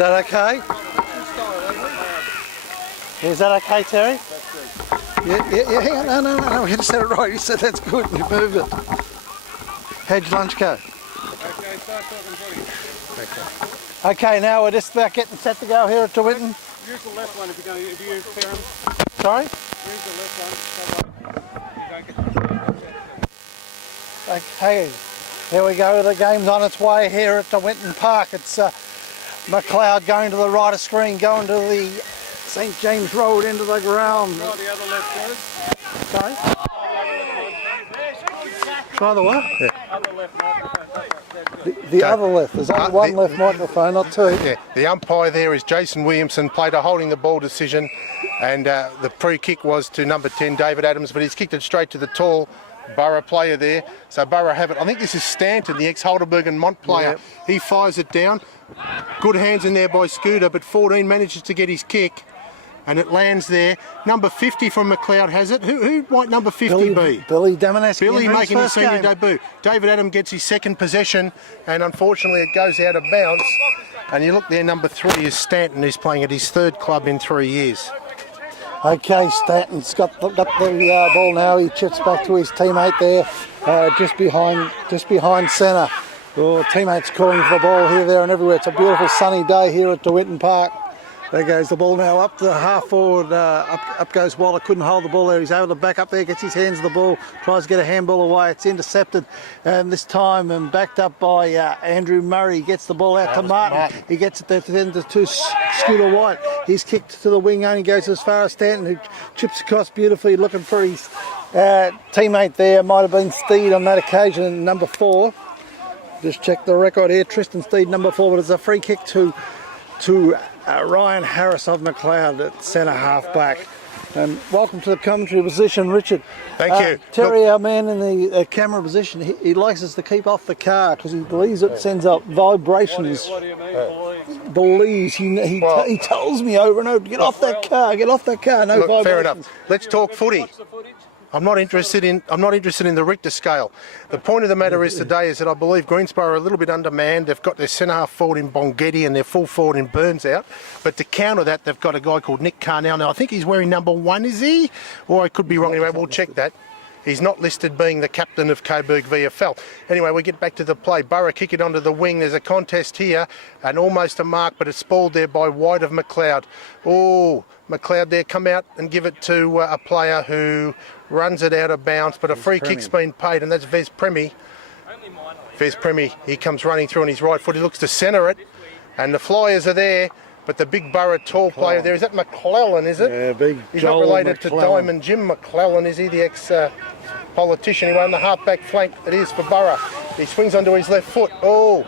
that okay? Is that okay, Terry? Yeah, hang on, no, you said it right, you said that's good, and you moved it. How'd your lunch go? Okay, start talking footy. Okay, now we're just about getting set to go here at Tewinton. Use the left one if you're going to use Ferrum. Sorry? Use the left one. Okay, here we go, the game's on its way here at Tewinton Park. It's McLeod going to the right of screen, going to the St James Road into the ground. Try the other left, guys. Sorry? Try the what? Yeah. Other left microphone. The other left, there's only one left microphone, not two. Yeah, the umpire there is Jason Williamson, played a holding the ball decision, and the free kick was to number 10, David Adams, but he's kicked it straight to the tall Borough player there. So Borough have it. I think this is Stanton, the ex-Heidelberg and Mont player. Yep. He fires it down. Good hands in there by Scooter, but 14 manages to get his kick. And it lands there. Number 50 from McLeod has it. Who might number 50 be? Billy Damaneski. Billy making his senior debut. David Adam gets his second possession, and unfortunately it goes out of bounds. And you look there, number 3 is Stanton, who's playing at his third club in 3 years. Okay, Stanton's got the ball now. He chips back to his teammate there, just behind centre. Oh, teammates calling for the ball here, there, and everywhere. It's a beautiful sunny day here at Tewinton Park. There goes the ball now up the half forward. Up goes Waller. Couldn't hold the ball there. He's able to back up there, gets his hands on the ball, tries to get a handball away. It's intercepted, and this time backed up by Andrew Murray. Gets the ball out to Martin. He gets it there to Scooter White. He's kicked to the wing, only goes as far as Stanton, who chips across beautifully, looking for his teammate there. Might have been Steed on that occasion, number 4. Just check the record here. Tristan Steed, number 4, but it's a free kick to Ryan Harris of McLeod at centre half back. And welcome to the commentary position, Richard. Thank you. Terry, our man in the camera position, he likes us to keep off the car because he believes it sends up vibrations. What do you mean, boy? Believes he tells me over and over, get off that car, no vibrations. Fair enough. Let's talk footy. I'm not interested in the Richter scale. The point of the matter is today is that I believe Greensborough are a little bit undermanned. They've got their centre half forward in Bonghetti and their full forward in Burns out. But to counter that, they've got a guy called Nick Carnell. Now I think he's wearing number 1, is he? Or I could be wrong. Anyway, we'll check that. He's not listed being the captain of Coburg VFL. Anyway, we get back to the play. Borough kick it onto the wing. There's a contest here and almost a mark, but it's spoiled there by White of McLeod. Oh, McLeod there come out and give it to a player who runs it out of bounds, but a free kick's been paid, and that's Vez Premi. Vez Premi, he comes running through on his right foot. He looks to centre it, and the Flyers are there, but the big Borough tall player there, is that McClellan, is it? Yeah, big He's Joel not related McClellan. to Diamond Jim McClellan, is he? The ex-politician. He ran the half-back flank. It is for Borough. He swings onto his left foot. Oh,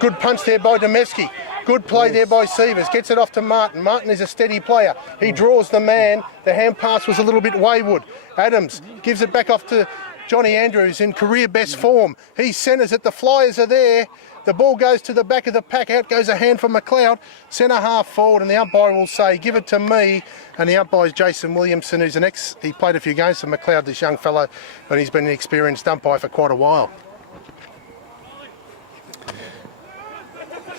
good punch there by Demeski. Good play there by Sievers. Gets it off to Martin. Martin is a steady player. He draws the man. The hand pass was a little bit wayward. Adams gives it back off to Johnny Andrews in career best form. He centres it. The Flyers are there. The ball goes to the back of the pack. Out goes a hand from McLeod. Centre half forward, and the umpire will say, give it to me. And the umpire is Jason Williamson, who's he played a few games for McLeod, this young fellow, and he's been an experienced umpire for quite a while.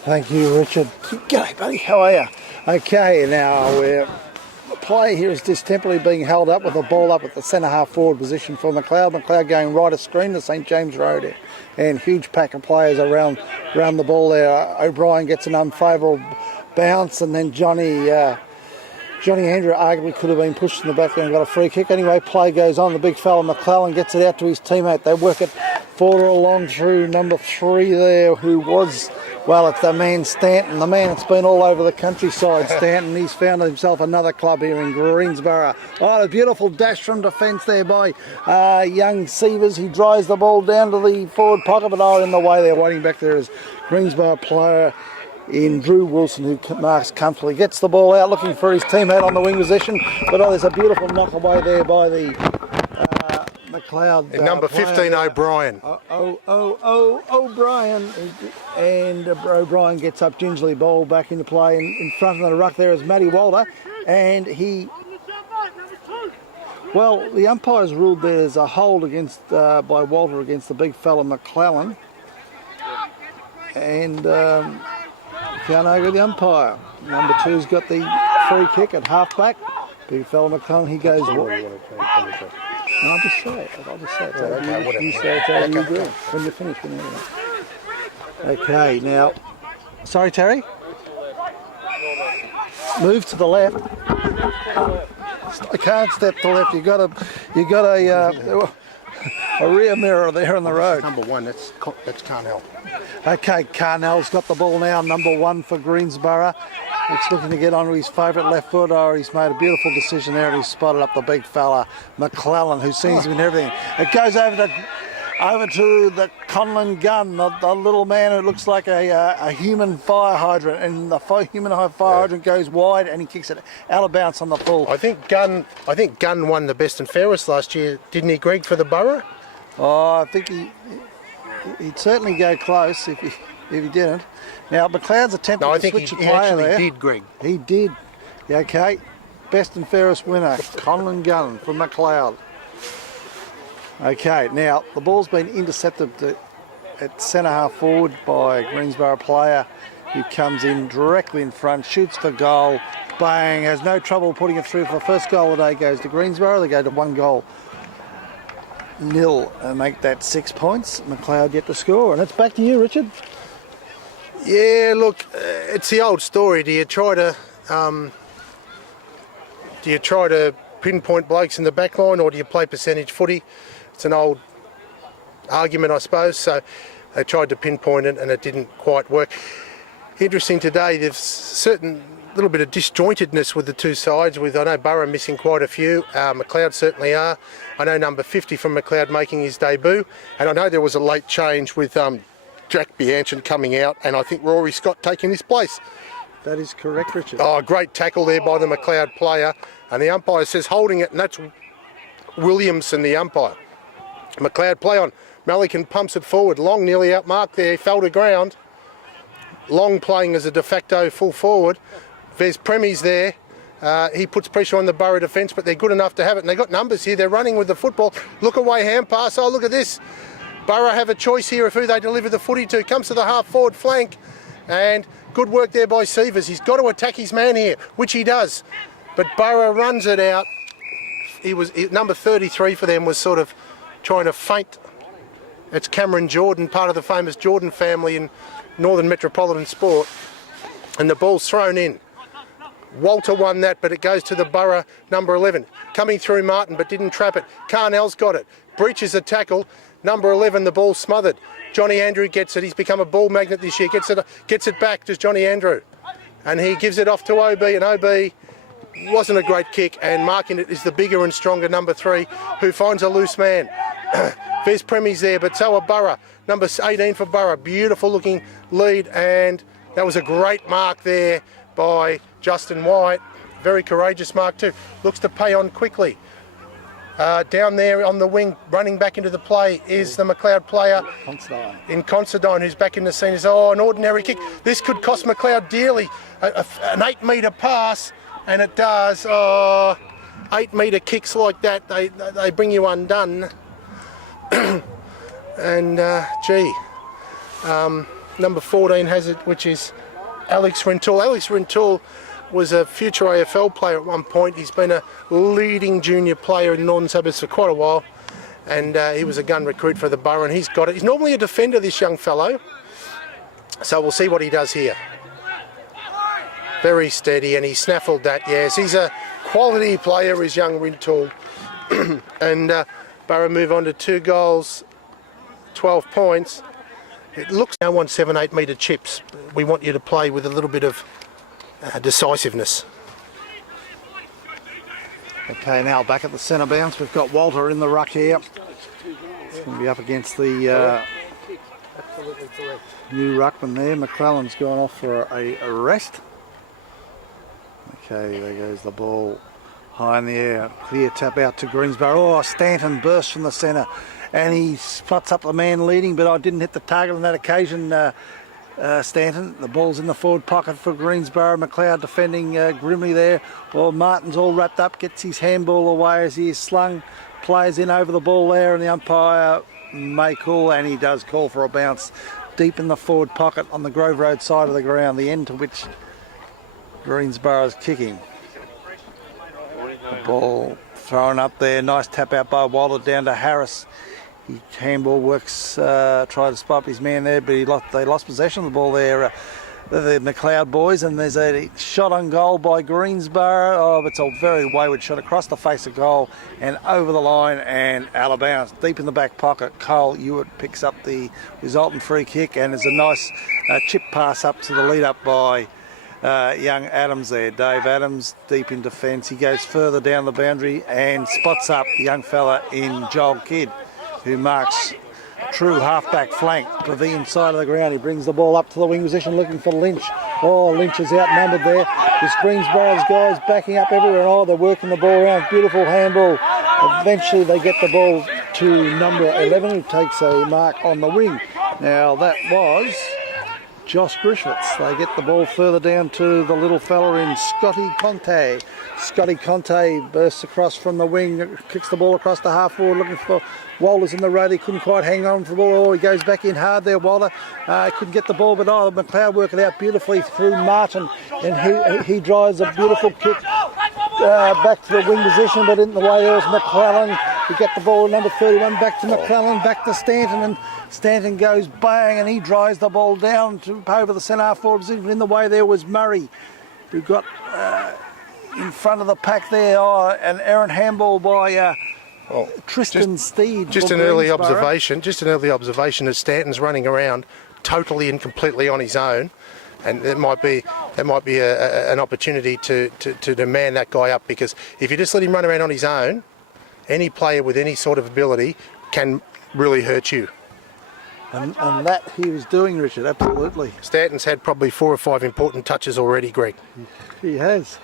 Thank you, Richard. G'day, buddy. How are you? Okay, now the play here is just temporarily being held up with the ball up at the centre half forward position for McLeod. McLeod going right of screen to St James Road, and huge pack of players around the ball there. O'Brien gets an unfavourable bounce, and then Johnny Andrew arguably could have been pushed in the back there and got a free kick. Anyway, play goes on. The big fella McClellan gets it out to his teammate. They work it forward along through number 3 there, who was, well, it's the man Stanton, the man that's been all over the countryside, Stanton. He's found himself another club here in Greensborough. Oh, a beautiful dash from defence there by young Sievers. He drives the ball down to the forward pocket, but in the way there, waiting back there is Greensborough player in Drew Wilson, who marks comfortably. Gets the ball out, looking for his teammate on the wing position, but there's a beautiful knock away there by the McLeod. Number 15, O'Brien. O'Brien. And O'Brien gets up gingerly, ball back into play. In front of the ruck there is Matty Walter, and the umpires ruled there's a hold against by Walter against the big fella McClellan. And can't argue the umpire. Number 2's got the free kick at half-back. Big fella McClellan, he goes... No, I'll just say it. You say it how you agree. When you're finished. Okay, now... Sorry, Terry? Move to the left. I can't step to the left. You got a rear mirror there in the road. Number 1, that's Carnell. Okay, Carnell's got the ball now. Number 1 for Greensborough. He's looking to get onto his favourite left foot. Oh, he's made a beautiful decision there, and he's spotted up the big fella McClellan, who seems to be in everything. It goes over to the Conlon gun, the little man who looks like a human fire hydrant, and the human fire hydrant goes wide, and he kicks it out of bounds on the full. I think Gunn won the best and fairest last year, didn't he, Greg, for the Borough? Oh, I think he'd certainly go close if he didn't. Now, McLeod's attempting to switch a player there. Did, Greg. He did. Yeah, okay. Best and fairest winner, Conlon Gunn from McLeod. Okay, now the ball's been intercepted at centre half forward by a Greensborough player who comes in directly in front, shoots for goal, bang, has no trouble putting it through. For the first goal of the day goes to Greensborough. They go to 1-0 and make that 6 points. McLeod yet to score, and it's back to you, Richard. Yeah, look, it's the old story. Do you try to pinpoint blokes in the back line, or do you play percentage footy? It's an old argument, I suppose. So they tried to pinpoint it, and it didn't quite work. Interesting today, there's certain little bit of disjointedness with the two sides. With I know Borough missing quite a few. McLeod certainly are. I know number 50 from McLeod making his debut, and I know there was a late change with Jack Bianchin coming out, and I think Rory Scott taking his place. That is correct, Richard. Oh, great tackle there by the McLeod player, and the umpire says holding it, and that's Williamson, the umpire. McLeod play on. Malikan pumps it forward. Long nearly outmarked there. He fell to ground. Long playing as a de facto full forward. There's Premies there. He puts pressure on the Borough defence, but they're good enough to have it. And they've got numbers here. They're running with the football. Look away, hand pass. Oh, look at this. Borough have a choice here of who they deliver the footy to. Comes to the half-forward flank. And good work there by Sievers. He's got to attack his man here, which he does. But Borough runs it out. Number 33 for them was sort of trying to feint. It's Cameron Jordan, part of the famous Jordan family in Northern Metropolitan Sport. And the ball's thrown in. Walter won that, but it goes to the Borough number 11. Coming through Martin, but didn't trap it. Carnell's got it. Breaches a tackle. Number 11, the ball smothered. Johnny Andrew gets it. He's become a ball magnet this year. Gets it back to Johnny Andrew. And he gives it off to OB, and OB wasn't a great kick, and marking it is the bigger and stronger number 3, who finds a loose man. There's Premies there, but so are Borough. Number 18 for Borough. Beautiful looking lead, and that was a great mark there by Justin White. Very courageous mark too. Looks to pay on quickly. Down there on the wing, running back into the play, is the McLeod player in Considine, who's back in the scene. An ordinary kick. This could cost McLeod dearly. An 8-metre pass, and it does. 8-metre kicks like that, they bring you undone. And number 14 has it, which is Alex Rintoul. Alex Rintoul was a future AFL player at one point. He's been a leading junior player in the Northern Suburbs for quite a while, and he was a gun recruit for the Borough, and he's got it. He's normally a defender, this young fellow, so we'll see what he does here. Very steady, and he snaffled that. Yes, he's a quality player, is young Rintoul. And Borough move on to 2 goals, 12 points. It looks now on 7-8 metre chips. We want you to play with a little bit of decisiveness. Okay, now back at the centre bounce, we've got Walter in the ruck here. It's going to be up against the new ruckman there. McClellan's gone off for a rest. Okay, there goes the ball high in the air. Clear tap out to Greensborough. Oh, Stanton bursts from the centre, and he spots up the man leading, but I didn't hit the target on that occasion. Stanton, the ball's in the forward pocket for Greensborough. McLeod defending grimly there. Well, Martin's all wrapped up, gets his handball away as he is slung, plays in over the ball there, and the umpire may call, and he does call for a bounce. deep in the forward pocket on the Grove Road side of the ground, the end to which Greensborough is kicking. The ball thrown up there, nice tap out by Walter down to Harris. Handball works, tried to spot up his man there, but they lost possession of the ball there. The McLeod boys, and there's a shot on goal by Greensborough. Oh, it's a very wayward shot across the face of goal and over the line and out of bounds. Deep in the back pocket, Cole Hewitt picks up the resultant free kick, and there's a nice chip pass up to the lead up by young Adams there. Dave Adams deep in defence. He goes further down the boundary and spots up the young fella in Joel Kidd, who marks true half-back flank, pavilion side of the ground. He brings the ball up to the wing position looking for Lynch. Oh, Lynch is outnumbered there. This Greensborough's guys backing up everywhere. Oh, they're working the ball around. Beautiful handball. Eventually they get the ball to number 11, who takes a mark on the wing. Now that was Josh Griffiths. They get the ball further down to the little fella in Scotty Conte. Scotty Conte bursts across from the wing, kicks the ball across the half forward, looking for Walters in the road. He couldn't quite hang on for the ball. Oh, he goes back in hard there, Walter. Couldn't get the ball, but McLeod worked it out beautifully through Martin, and he drives a beautiful kick back to the wing position, but in the way there was McClellan. We get the ball, number 31, back to McClellan, back to Stanton, and Stanton goes bang, and he drives the ball down to over the centre half forward position. In the way there was Murray, who got in front of the pack there. Oh, an errant handball by Tristan Steed. Just an early observation. Just an early observation that Stanton's running around totally and completely on his own, and that might be an opportunity to man that guy up, because if you just let him run around on his own, any player with any sort of ability can really hurt you. And that he was doing, Richard, absolutely. Stanton's had probably 4 or 5 important touches already, Greg. He has.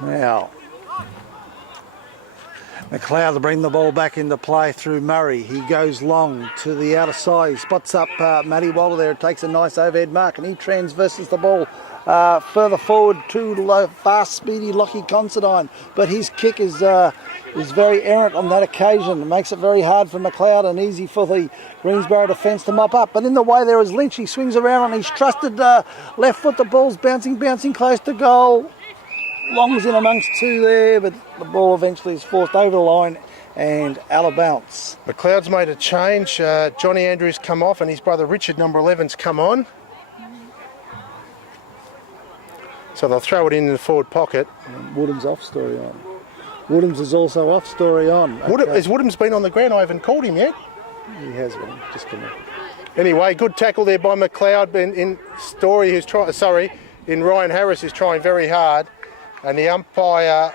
Now, McLeod to bring the ball back into play through Murray. He goes long to the outer side. He spots up Matty Walter there. Takes a nice overhead mark, and he transverses the ball further forward to fast, speedy Lockie Considine. But his kick is very errant on that occasion. It makes it very hard for McLeod and easy for the Greensborough defence to mop up. But in the way there is Lynch. He swings around on his trusted left foot. The ball's bouncing close to goal. Long's in amongst two there, but the ball eventually is forced over the line and out of bounce. McLeod's made a change. Johnny Andrews come off, and his brother Richard, number 11's come on. So they'll throw it in the forward pocket. And Woodham's off, story on. Woodham's is also off, story on. Okay. Has Woodham's been on the ground? I haven't called him yet. He has been, just come on. Anyway, good tackle there by McLeod in Story, who's trying. In Ryan Harris, who's trying very hard, and the umpire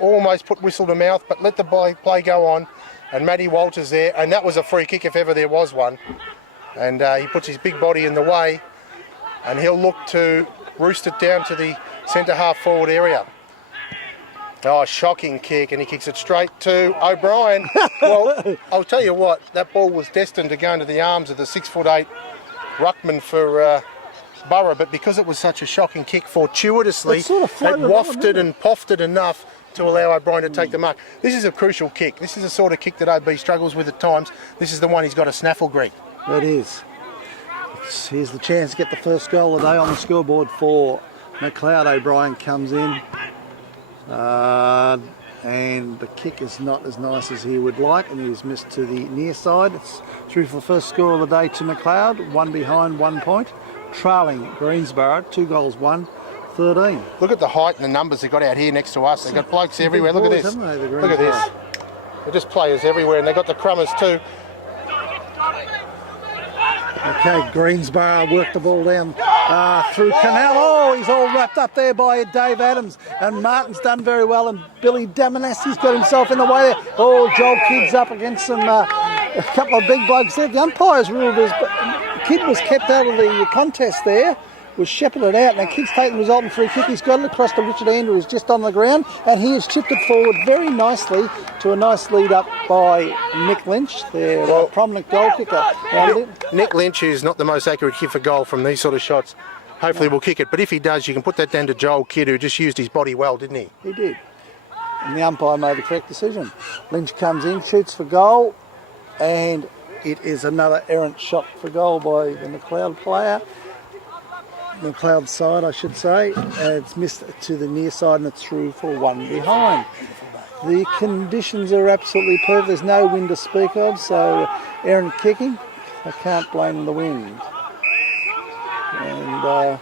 almost put whistle to mouth, but let the play go on. And Matty Walters there, and that was a free kick if ever there was one. And he puts his big body in the way, and he'll look to roost it down to the centre half forward area. Oh, shocking kick, and he kicks it straight to O'Brien. Well, I'll tell you what, that ball was destined to go into the arms of the 6'8" ruckman for Borough, but because it was such a shocking kick, fortuitously, it wafted and pofted enough to allow O'Brien to take the mark. This is a crucial kick. This is the sort of kick that OB struggles with at times. This is the one he's got to snaffle, Greg. It is. Here's the chance to get the first goal of the day on the scoreboard for McLeod. O'Brien comes in, and the kick is not as nice as he would like, and he's missed to the near side. It's through for the first score of the day to McLeod, 1 behind, 1 point, trailing Greensborough, 2 goals, 1, 13. Look at the height and the numbers they've got out here next to us. They've got blokes everywhere. Look at this. Look at this. They're just players everywhere, and they've got the crummers too. Okay, Greensborough worked the ball down through Canal. Oh, he's all wrapped up there by Dave Adams, and Martin's done very well, and Billy Damanessi's got himself in the way there. Oh, Joel Kidd's up against some a couple of big blokes there. The umpires ruled as Kidd was kept out of the contest there, was shepherded out, and Kidd's taken the resultant free kick. He's got it across to Richard Andrews just on the ground, and he has chipped it forward very nicely to a nice lead up by Nick Lynch, their prominent goal kicker. Nick Lynch, who's not the most accurate kick for goal from these sort of shots, hopefully will kick it. But if he does, you can put that down to Joel Kidd, who just used his body well, didn't he? He did. And the umpire made the correct decision. Lynch comes in, shoots for goal, and it is another errant shot for goal by the McLeod player. McLeod side, I should say. It's missed to the near side and it's through for one behind. The conditions are absolutely perfect. There's no wind to speak of, so errant kicking. I can't blame the wind. And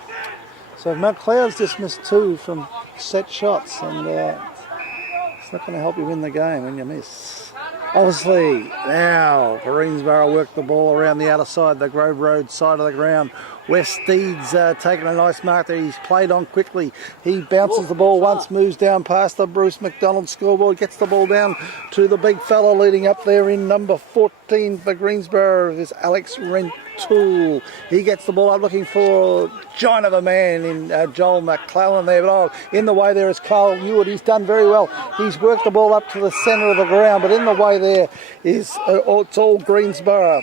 so McLeod's just missed 2 from set shots, and it's not going to help you win the game when you miss. Obviously, now Greensborough work the ball around the outer side, the Grove Road side of the ground. West Steed's taking a nice mark there. He's played on quickly. He bounces the ball once, moves down past the Bruce McDonald scoreboard, gets the ball down to the big fella leading up there in number 14 for Greensborough is Alex Rentoul. He gets the ball up looking for a giant of a man in Joel McClellan there. But in the way there is Carl Ewart. He's done very well. He's worked the ball up to the centre of the ground, but in the way there is it's all Greensborough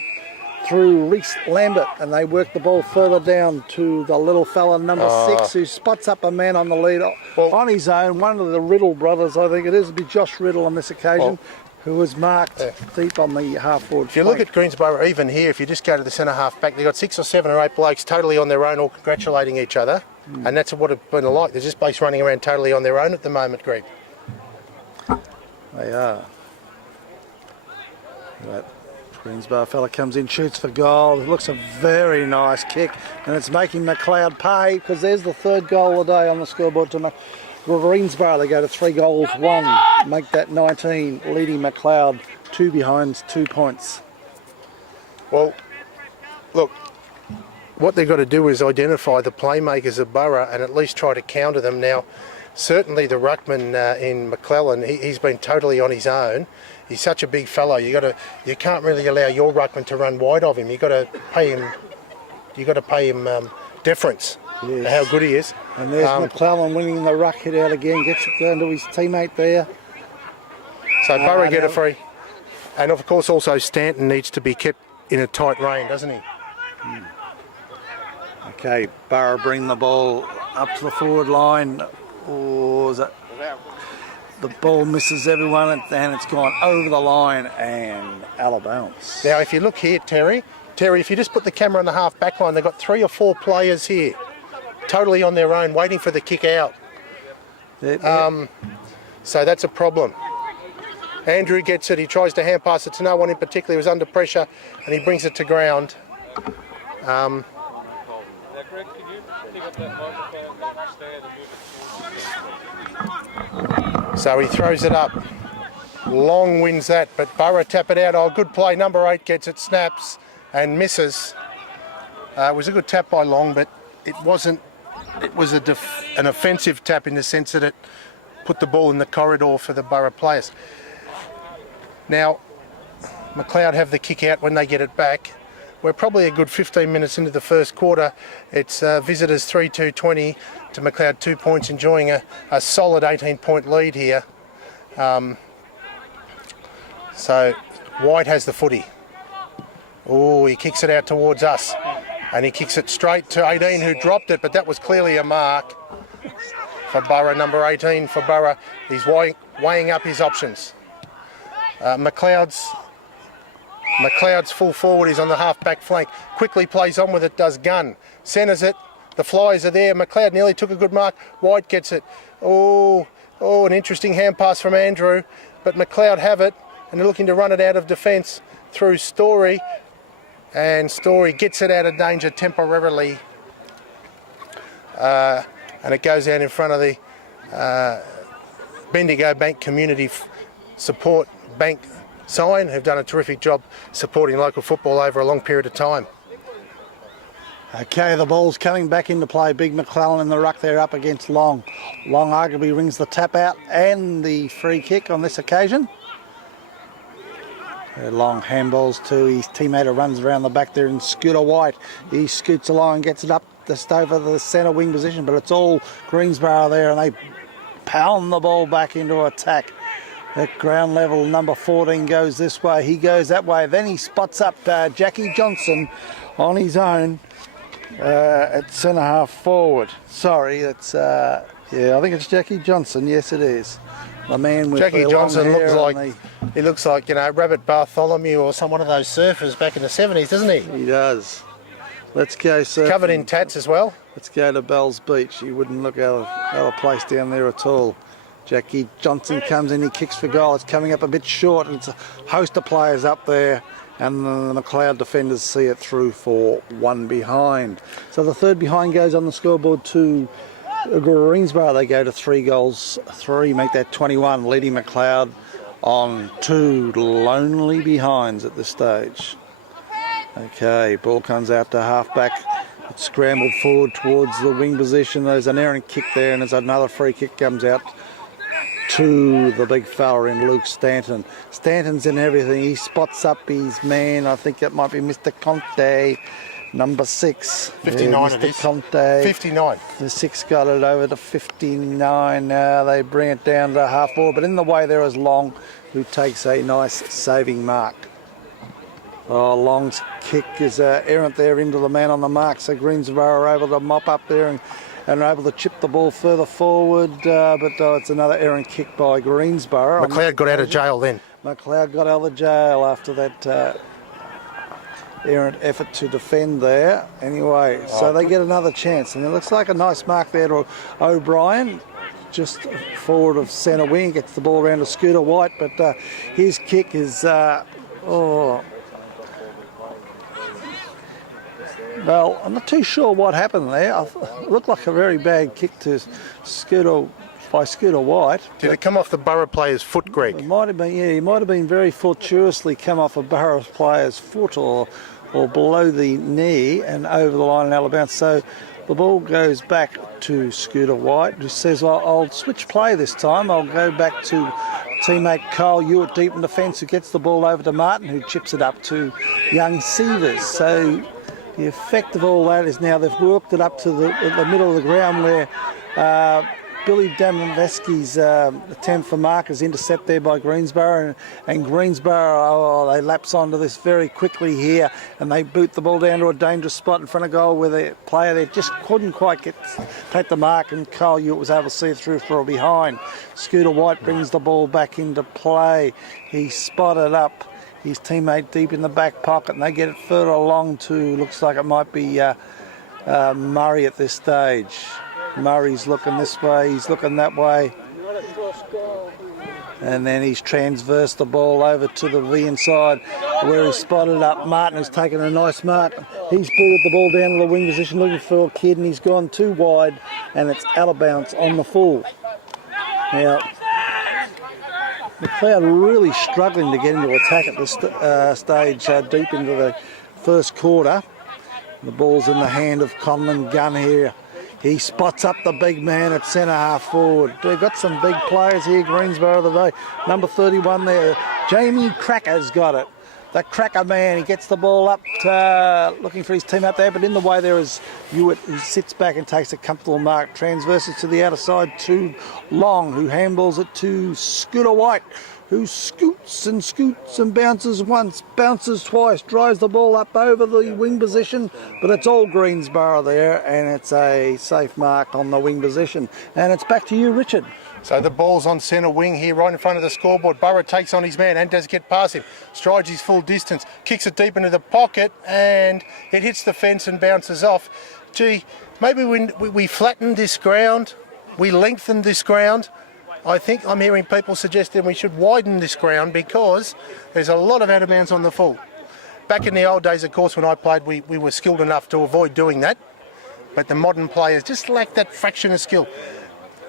through Reese Lambert, and they work the ball further down to the little fella number 6 who spots up a man on the lead on his own. One of the Riddle brothers, I think it is, it'll be Josh Riddle on this occasion, who was marked deep on the half forward. If you look at Greensborough, even here, if you just go to the centre half back, they've got 6 or 7 or 8 blokes totally on their own, all congratulating each other, and that's what it's been like. There's just blokes running around totally on their own at the moment, Greg. They are. But Greensborough fella comes in, shoots for goal. It looks a very nice kick, and it's making McLeod pay because there's the 3rd goal of the day on the scoreboard tonight. Greensborough, they go to 3 goals, 1, make that 19, leading McLeod 2 behind, 2 points. Well, look, what they've got to do is identify the playmakers of Borough and at least try to counter them. Now, certainly the ruckman in McClellan, he's been totally on his own. He's such a big fellow. You can't really allow your ruckman to run wide of him. You got to pay him deference to how good he is. And there's McClellan winning the ruck hit out again, gets it down to his teammate there. So Borough get a free. And of course also Stanton needs to be kept in a tight rein, doesn't he? Okay, Borough bring the ball up to the forward line. Or is it? The ball misses everyone and it's gone over the line and out of bounds. Now if you look here, Terry, if you just put the camera on the half back line, they've got 3 or 4 players here, totally on their own, waiting for the kick out. So that's a problem. Andrew gets it, he tries to hand pass it to no one in particular, he was under pressure and he brings it to ground. Now, Greg, could you pick up that microphone and stand and move it? So he throws it up. Long wins that, but Borough tap it out. Oh, good play. Number 8 gets it, snaps and misses. It was a good tap by Long, but it wasn't. It was an offensive tap in the sense that it put the ball in the corridor for the Borough players. Now, McLeod have the kick out when they get it back. We're probably a good 15 minutes into the first quarter. It's visitors 3-2-20 to McLeod, 2 points, enjoying a solid 18-point lead here. So White has the footy. Oh, he kicks it out towards us. And he kicks it straight to 18, who dropped it, but that was clearly a mark for Borough, number 18 for Borough. He's weighing up his options. McLeod's full forward is on the half-back flank. Quickly plays on with it, does Gunn. Centres it. The Flyers are there. McLeod nearly took a good mark. White gets it. Oh, an interesting hand pass from Andrew. But McLeod have it, and they're looking to run it out of defence through Story. And Story gets it out of danger temporarily. And it goes out in front of the Bendigo Bank Community Support Bank sign, who've done a terrific job supporting local football over a long period of time. Okay, the ball's coming back into play. Big McClellan in the ruck there up against Long. Long arguably rings the tap out and the free kick on this occasion. Long handballs to his teammate who runs around the back there, and Scooter White. He scoots along and gets it up just over the centre wing position, but it's all Greensborough there, and they pound the ball back into attack. At ground level, number 14 goes this way, he goes that way. Then he spots up Jackie Johnson on his own at centre half forward. Sorry, it's I think it's Jackie Johnson. Yes, it is. the man with Jackie the Johnson long hair looks and like he looks like Rabbit Bartholomew or some one of those surfers back in the 70s, doesn't he? He does. Let's go surfing. Covered in tats as well. Let's go to Bell's Beach. He wouldn't look out of place down there at all. Jackie Johnson comes in, he kicks for goal. It's coming up a bit short, and it's a host of players up there, and the McLeod defenders see it through for one behind. So the third behind goes on the scoreboard to Greensborough. They go to 3 goals, 3, make that 21, leading McLeod on 2 lonely behinds at this stage. Okay, ball comes out to half-back. It's scrambled forward towards the wing position. There's an errant kick there, and there's another free kick comes out to the big fella in Luke Stanton. Stanton's in everything. He spots up his man. I think it might be Mr. Conte, number 6. 59 Mr. it is. Conte. 59. The 6 got it over to 59 now. They bring it down to half forward, but in the way there is Long, who takes a nice saving mark. Oh, Long's kick is errant there into the man on the mark, so Greensborough are able to mop up there and are able to chip the ball further forward, but it's another errant kick by Greensborough. McLeod got out of jail then. McLeod got out of jail after that errant effort to defend there. Anyway, so they get another chance, and it looks like a nice mark there to O'Brien, just forward of centre wing. Gets the ball around to Scooter White, but his kick is well, I'm not too sure what happened there. It looked like a very bad kick to Scooter White. Did it come off the Borough player's foot, Greg? It might have been, yeah. He might have been very fortuitously come off a Borough player's foot or below the knee and over the line and out of bounds. So the ball goes back to Scooter White, who says, well, I'll switch play this time. I'll go back to teammate Kyle Ewart deep in defence, who gets the ball over to Martin, who chips it up to young Sievers. So the effect of all that is now they've worked it up to the middle of the ground where Billy Damoveski's attempt for mark is intercepted there by Greensborough, and Greensborough, they lapse onto this very quickly here, and they boot the ball down to a dangerous spot in front of goal where the player there just couldn't quite take the mark, and Kyle Ewart was able to see it through for a behind. Scooter White brings the ball back into play. He spotted up his teammate deep in the back pocket, and they get it further along to, looks like it might be Murray at this stage. Murray's looking this way, he's looking that way, and then he's transversed the ball over to the V inside where he's spotted up Martin, who's taken a nice mark. He's booted the ball down to the wing position looking for a kid, and he's gone too wide, and it's out of bounds on the full. Now, McLeod really struggling to get into attack at this stage deep into the first quarter. The ball's in the hand of Conlon Gunn here. He spots up the big man at centre half forward. They've got some big players here, Greensborough today. Number 31 there, Jamie Cracker's got it. The Cracker man, he gets the ball up, looking for his team out there, but in the way there is Ewart, who sits back and takes a comfortable mark, transverses to the outer side to Long, who handballs it to Scooter White, who scoots and bounces once, bounces twice, drives the ball up over the wing position, but it's all Greensborough there, and it's a safe mark on the wing position. And it's back to you, Richard. So the ball's on centre wing here, right in front of the scoreboard. Borough takes on his man and does get past him. Strides his full distance, kicks it deep into the pocket, and it hits the fence and bounces off. Gee, maybe we flattened this ground, we lengthened this ground. I think I'm hearing people suggesting we should widen this ground because there's a lot of out of bounds on the full. Back in the old days, of course, when I played, we were skilled enough to avoid doing that, but the modern players just lack that fraction of skill.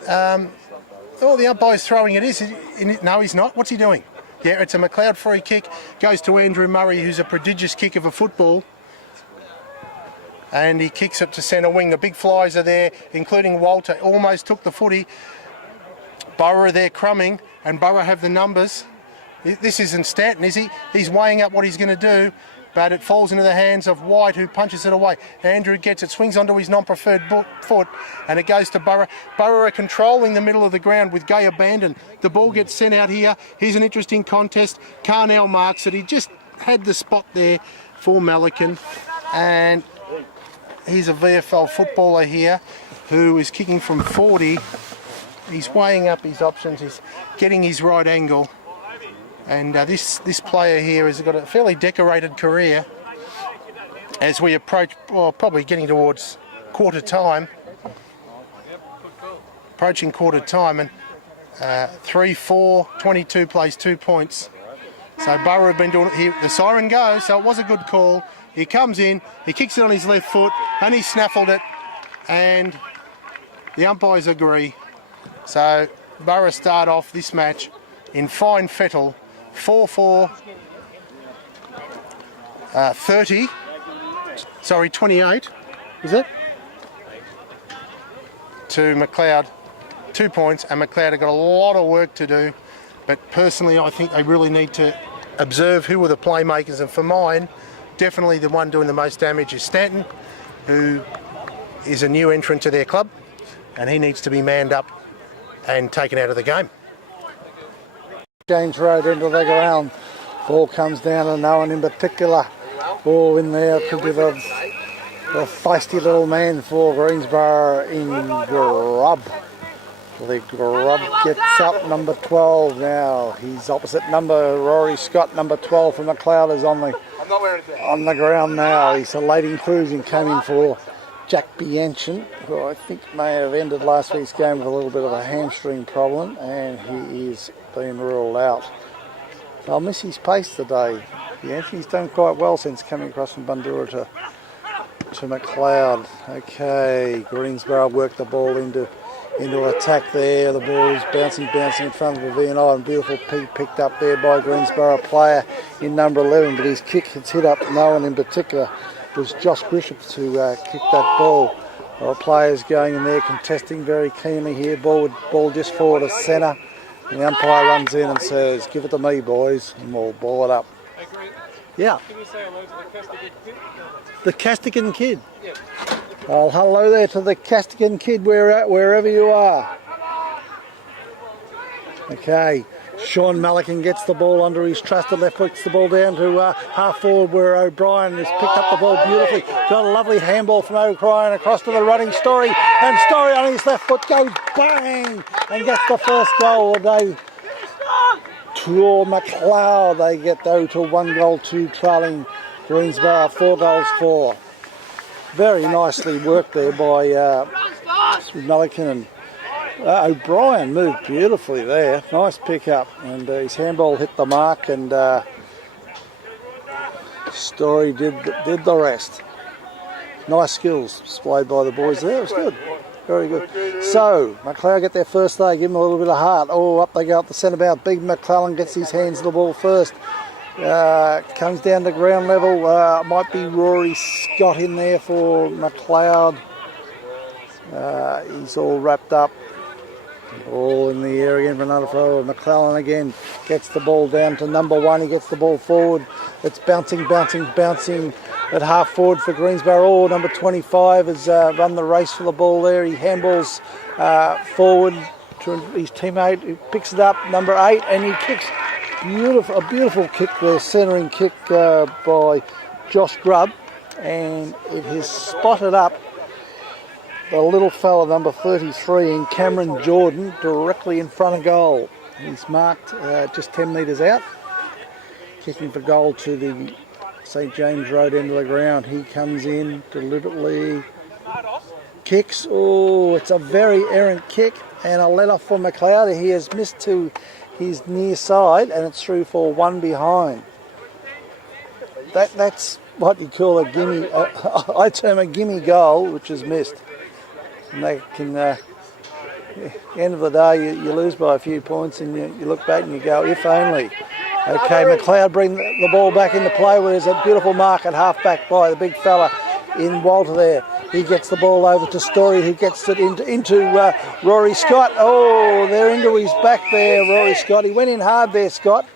The umpire's throwing it. No, he's not. What's he doing? Yeah, it's a McLeod free kick. Goes to Andrew Murray, who's a prodigious kick of a football. And he kicks it to centre wing. The big flies are there, including Walter. Almost took the footy. Borough are there crumbing, and Borough have the numbers. This isn't Stanton, is he? He's weighing up what he's going to do, but it falls into the hands of White, who punches it away. Andrew gets it, swings onto his non-preferred foot, and it goes to Borough. Borough are controlling the middle of the ground with Gay abandoned. The ball gets sent out here. Here's an interesting contest. Carnell marks it. He just had the spot there for Melican, and he's a VFL footballer here who is kicking from 40. he's weighing up his options. He's getting his right angle. And this player here has got a fairly decorated career as we approach, well, probably getting towards quarter time. Approaching quarter time, and 3-4, 22 plays 2 points. So Burra have been doing it here. The siren goes, so it was a good call. He comes in, he kicks it on his left foot, and he snaffled it, and the umpires agree. So Burra start off this match in fine fettle, 4-4, 28, is it? To McLeod, 2 points, and McLeod have got a lot of work to do. But personally, I think they really need to observe who are the playmakers, and for mine, definitely the one doing the most damage is Stanton, who is a new entrant to their club, and he needs to be manned up and taken out of the game. James Road into the ground. Ball comes down to no one in particular. Ball in there could be the feisty little man for Greensborough in Grubb. The Grubb gets up, number 12 now. He's opposite Rory Scott, number 12 from McLeod is on the ground now. He's a late cruising, came in for Jack Bianchin, who I think may have ended last week's game with a little bit of a hamstring problem, and he is being ruled out. I'll miss his pace today. Bianchin's done quite well since coming across from Bundoora to McLeod. Okay, Greensborough work the ball into attack there. The ball is bouncing in front of the VNI, and beautiful peak picked up there by Greensborough player in number 11, but his kick has hit up no one in particular. It was Josh Griffiths who kicked that ball. Our players going in there contesting very keenly here. Ball just forward to centre, and the umpire runs in and says, "Give it to me, boys," and we'll ball it up. Hey, Grant, Yeah. can you say hello to the Castigan kid? The Castigan kid. Yeah. Well, hello there to the Castigan kid wherever you are. Okay, Sean Mullican gets the ball under his trusted left, puts the ball down to half forward where O'Brien has picked up the ball beautifully. Got a lovely handball from O'Brien across to the running Story, and Story on his left foot goes bang and gets the first goal of the day. To McLeod, they get though to 1-2 trailing Greensborough, 4-4. Very nicely worked there by Mullican, and O'Brien moved beautifully there. Nice pick up, and his handball hit the mark, and Story did the rest. Nice skills displayed by the boys there. It was good. Very good. So, McLeod get their first there, give them a little bit of heart. Oh, up they go up the centre bout. Big McClellan gets his hands to the ball first. Comes down to ground level. Might be Rory Scott in there for McLeod. He's all wrapped up. All in the air again for another throw. McClellan again gets the ball down to number 1. He gets the ball forward. It's bouncing at half forward for Greensborough. Oh, number 25 has run the race for the ball there. He handballs forward to his teammate, who picks it up, number 8, and he kicks a beautiful kick there, centering kick by Josh Grubb, and it has spotted up the little fella, number 33, in Cameron Jordan, directly in front of goal. He's marked just 10 metres out, kicking for goal to the St James Road end of the ground. He comes in deliberately, kicks. Oh, it's a very errant kick, and a let off for McLeod. He has missed to his near side, and it's through for 1 behind. That's what you call a gimme. I term a gimme goal, which is missed. And they can, at the end of the day, you lose by a few points, and you look back and you go, if only. Okay, McLeod bring the ball back into play, where there's a beautiful mark at half back by the big fella in Walter there. He gets the ball over to Story, who gets it into Rory Scott. Oh, they're into his back there, Rory Scott. He went in hard there, Scott.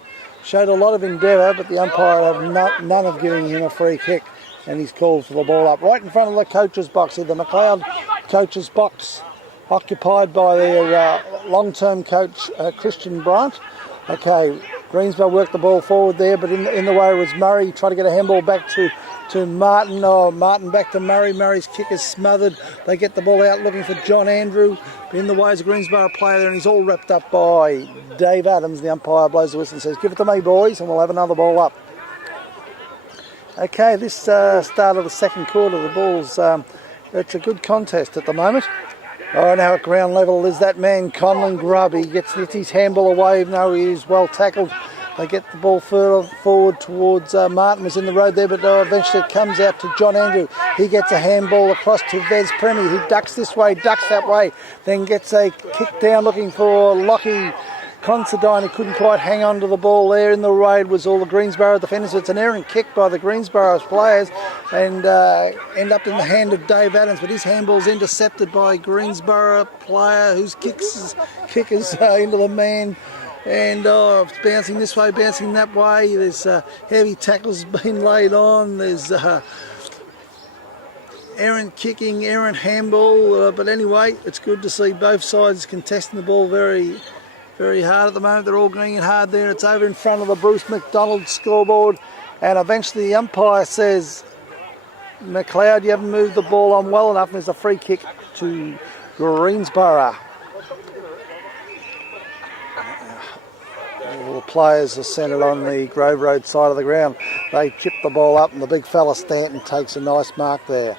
Showed a lot of endeavour, but the umpire have none of giving him a free kick, and he's called for the ball up right in front of the coach's box here. The McLeod coach's box, occupied by their long-term coach, Christian Bryant. Okay, Greensborough worked the ball forward there, but in the way was Murray. Tried to get a handball back to to Martin. Oh, Martin back to Murray. Murray's kick is smothered. They get the ball out looking for John Andrew. In the way is a Greensboro player there, and he's all wrapped up by Dave Adams. The umpire blows the whistle and says, "Give it to me, boys," and we'll have another ball up. Okay, this start of the second quarter, the Bulls, it's a good contest at the moment. Oh, now at ground level is that man, Conlon Grubb. He gets his handball away, even though he is well tackled. They get the ball further forward towards Martin was in the road there, but eventually it comes out to John Andrew. He gets a handball across to Vez Premi, who ducks this way, ducks that way, then gets a kick down looking for Lockie Considine, who couldn't quite hang on to the ball there. In the road was all the Greensboro defenders. It's an errant kick by the Greensboro players and end up in the hand of Dave Adams, but his handball's intercepted by a Greensboro player whose kick is into the man. And it's bouncing this way, bouncing that way. There's heavy tackles being laid on. There's errant kicking, errant handball. But anyway, it's good to see both sides contesting the ball very, very hard at the moment. They're all going in hard there. It's over in front of the Bruce McDonald scoreboard. And eventually the umpire says, "McLeod, you haven't moved the ball on well enough." And there's a free kick to Greensboro. All the players are centred on the Grove Road side of the ground. They chip the ball up and the big fella Stanton takes a nice mark there.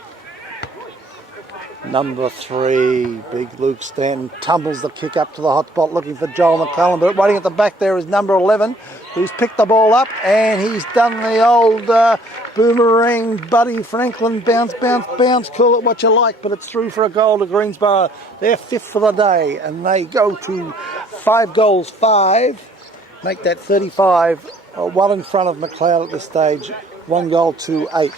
Number 3, big Luke Stanton tumbles the kick up to the hot spot looking for Joel McClellan, but waiting at the back there is number 11, who's picked the ball up and he's done the old boomerang Buddy Franklin bounce, call it what you like, but it's through for a goal to Greensboro. They're 5th for the day and they go to 5 goals, 5. Make that 35, well in front of McLeod at this stage, 1 goal to 8.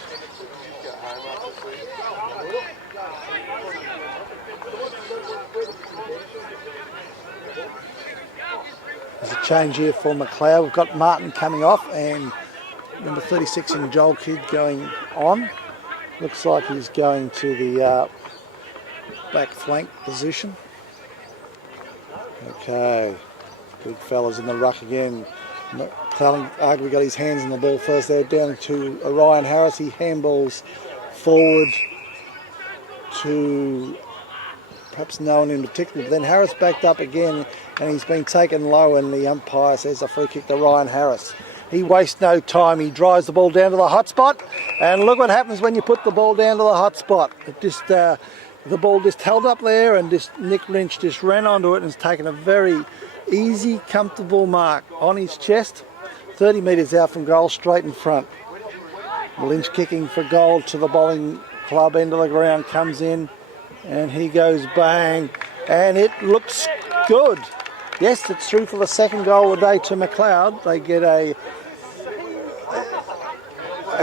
There's a change here for McLeod. We've got Martin coming off and number 36 in Joel Kidd going on. Looks like he's going to the back flank position. Okay. Big fellas in the ruck again. McClellan arguably got his hands on the ball first there, down to Ryan Harris. He handballs forward to perhaps no one in particular, but then Harris backed up again and he's been taken low and the umpire says a free kick to Ryan Harris. He wastes no time, he drives the ball down to the hot spot and look what happens when you put the ball down to the hot spot. It just the ball just held up there and just Nick Lynch just ran onto it and has taken a very easy, comfortable mark on his chest, 30 metres out from goal, straight in front. Lynch kicking for goal to the bowling club end of the ground, comes in and he goes bang and it looks good. Yes, it's through for the 2nd goal of the day to McLeod. They get a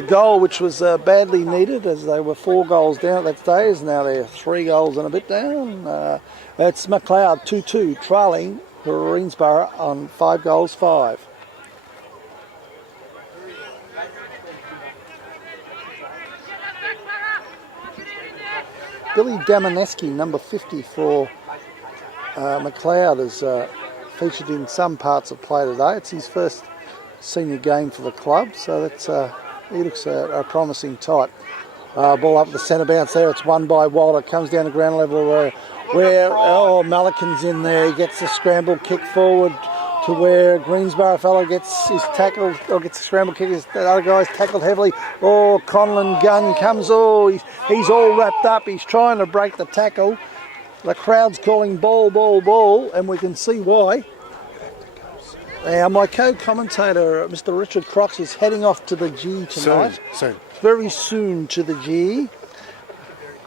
goal which was badly needed as they were 4 goals down at that stage. Now they're 3 goals and a bit down. It's McLeod 2-2 trailing Greensboro on 5 goals, 5. Billy Damaneski, number 50 for McLeod, is featured in some parts of play today. It's his first senior game for the club, so that's he looks a promising type. Ball up the centre bounce there. It's won by Walter. Comes down to ground level where Malikan's in there. He gets a scramble kick forward to where Greensboro fellow gets his tackled, or gets a scramble kick. The other guy's tackled heavily. Oh, Conlon Gunn comes. Oh, he's all wrapped up. He's trying to break the tackle. The crowd's calling ball, ball, ball, and we can see why. Now, my co-commentator, Mr. Richard Crox, is heading off to the G tonight. Soon. Very soon to the G.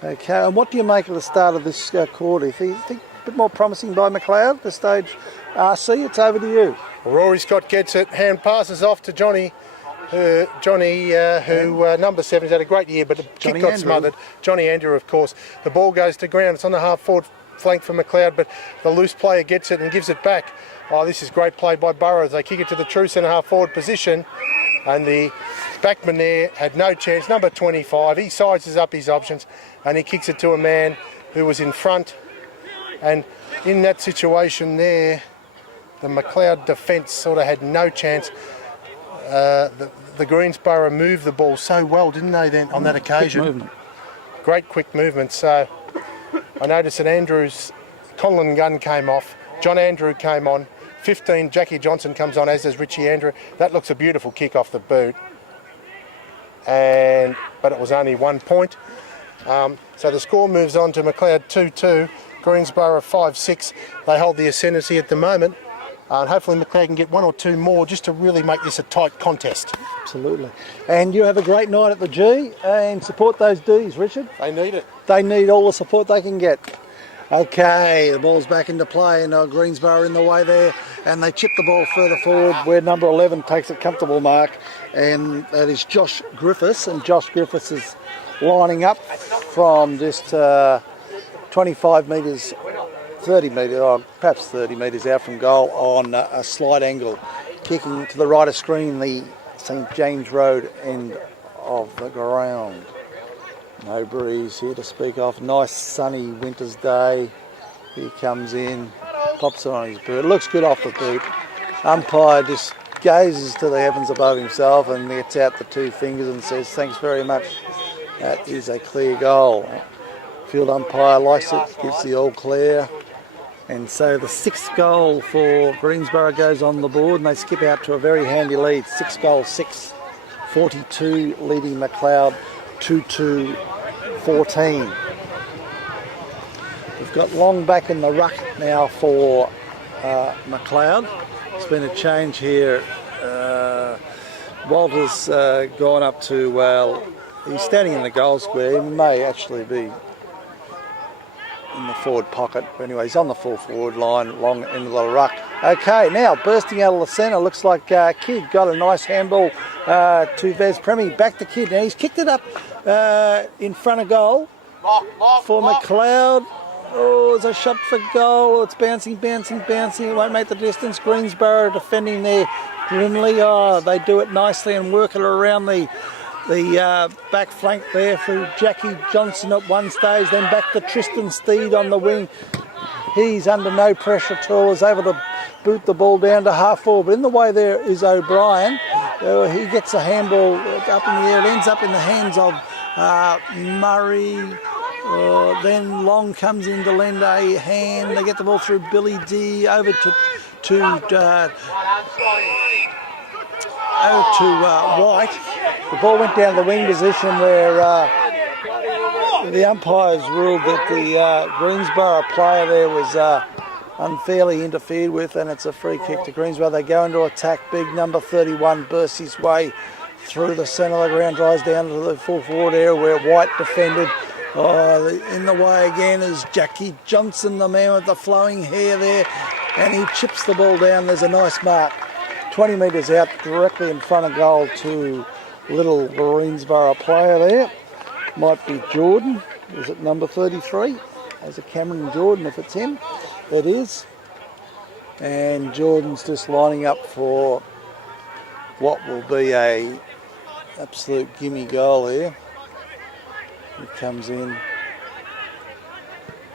Okay, and what do you make of the start of this quarter? Do you think a bit more promising by McLeod at this stage? RC, it's over to you. Rory Scott gets it, hand passes off to Johnny. Who number 7 has had a great year, but the kick got smothered. Johnny Andrew, of course. The ball goes to ground. It's on the half-forward flank for McLeod, but the loose player gets it and gives it back. Oh, this is great play by Burrows. They kick it to the true centre half-forward position, and the backman there had no chance. Number 25, he sizes up his options, and he kicks it to a man who was in front. And in that situation there, the McLeod defence sort of had no chance. the Greensboro moved the ball so well, didn't they, then, on that occasion? Quick movement. Great quick movement. So I noticed that Andrew's Conlon gun came off. John Andrew came on. 15, Jackie Johnson comes on, as does Richie Andrew. That looks a beautiful kick off the boot. But it was only 1 point. So the score moves on to McLeod 2-2, Greensboro 5-6. They hold the ascendancy at the moment. And hopefully McLeod can get 1 or 2 more just to really make this a tight contest. Absolutely. And you have a great night at the G and support those Ds, Richard. They need it. They need all the support they can get. Okay, the ball's back into play and Greensboro in the way there, and they chip the ball further forward where number 11 takes a comfortable mark, and that is Josh Griffiths, and Josh Griffiths is lining up from just 25 metres, 30 metres, or perhaps 30 metres out from goal on a slight angle, kicking to the right of screen, the St James Road end of the ground. No breeze here to speak of. Nice sunny winter's day. He comes in, pops it on his boot. Looks good off the boot. Umpire just gazes to the heavens above himself and gets out the 2 fingers and says, "Thanks very much. That is a clear goal." Field umpire likes it, gives the all clear. And so the 6th goal for Greensboro goes on the board, and they skip out to a very handy lead. 6-6, 42 leading McLeod 2-2-14. We've got Long back in the ruck now for McLeod. It's been a change here. Walter's gone up to, he's standing in the goal square. He may actually be in the forward pocket. But anyway, he's on the full forward line, Long into the ruck. Okay, now bursting out of the centre, looks like Kidd got a nice handball to Vez Premi. Back to Kidd. Now he's kicked it up in front of goal for McLeod. Oh, there's a shot for goal. It's bouncing. It won't make the distance. Greensboro defending there grimly. Oh, they do it nicely and work it around the back flank there for Jackie Johnson at one stage, then back to Tristan Steed on the wing. He's under no pressure at all, is able to boot the ball down to half forward. But in the way there is O'Brien. He gets a handball up in the air. It ends up in the hands of Murray. Then Long comes in to lend a hand. They get the ball through Billy D over to White. The ball went down the wing position where the umpires ruled that the Greensboro player there was unfairly interfered with, and it's a free kick to Greensboro. They go into attack. Big number 31 bursts his way through the centre of the ground, drives down to the full forward area where White defended. In the way again is Jackie Johnson, the man with the flowing hair there, and he chips the ball down. There's a nice mark, 20 metres out, directly in front of goal to little Greensboro player there. Might be Jordan. Is it number 33? As a Cameron Jordan, if it's him. It is. And Jordan's just lining up for what will be a absolute gimme goal here. He comes in,